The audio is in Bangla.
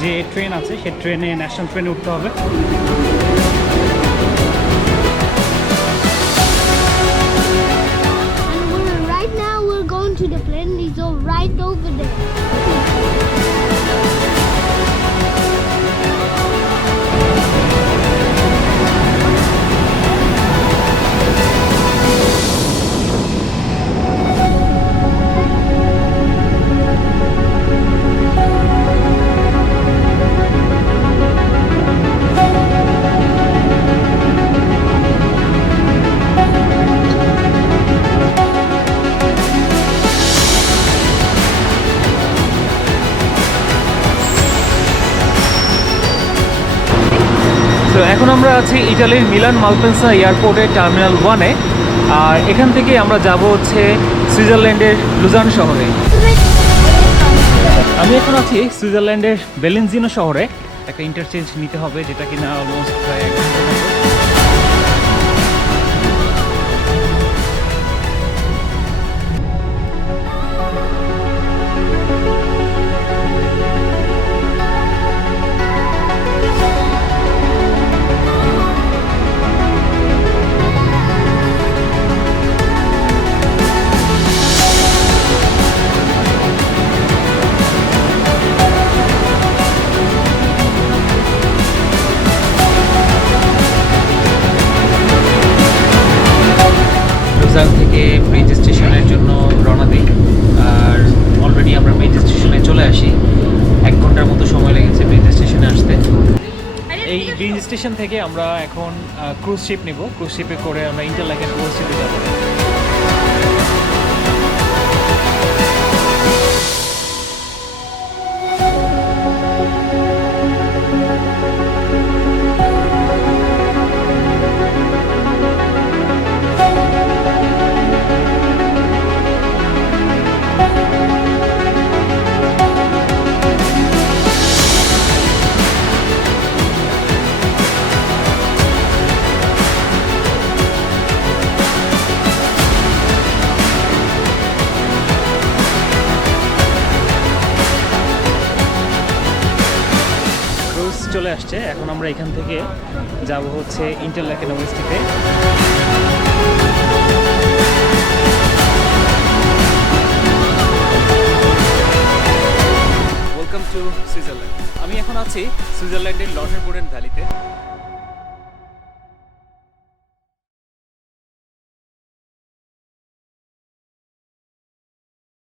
যে ট্রেন আছে সেই ট্রেনে, ন্যাশনাল ট্রেনে উঠতে হবে। Right now we're going to the plane. It's all right over there. তো এখন আমরা আছি ইটালির মিলান মালপেন্সা এয়ারপোর্টের টার্মিনাল 1-এ, আর এখান থেকে আমরা যাব হচ্ছে সুইজারল্যান্ডের লুজান শহরে। আমি এখন আছি সুইজারল্যান্ডের বেলেনজিনো শহরে। একটা ইন্টারচেঞ্জ নিতে হবে, যেটা কিনা অলমোস্ট প্রায় 1 ঘন্টার মতো। লুজান থেকে ব্রিজ স্টেশনের জন্য রওনা দিই, আর অলরেডি আমরা ব্রিজ স্টেশনে চলে আসি। 1 ঘন্টার মতো সময় লেগেছে ব্রিজ স্টেশনে আসতে। এই ব্রিজ স্টেশন থেকে আমরা এখন ক্রুজ শিপ নেব। ক্রুজ শিপে করে আমরা ইন্টারলাকেন ক্রুজ শিপে যাব। চলে আসছে। এখন আমরা এখান থেকে যাব হচ্ছে ইন্টারলাকেন ইউনিভার্সিটিতে। Welcome to Switzerland. আমি এখন আছি সুইজারল্যান্ডের লটারবোর্ডেন ভ্যালিতে।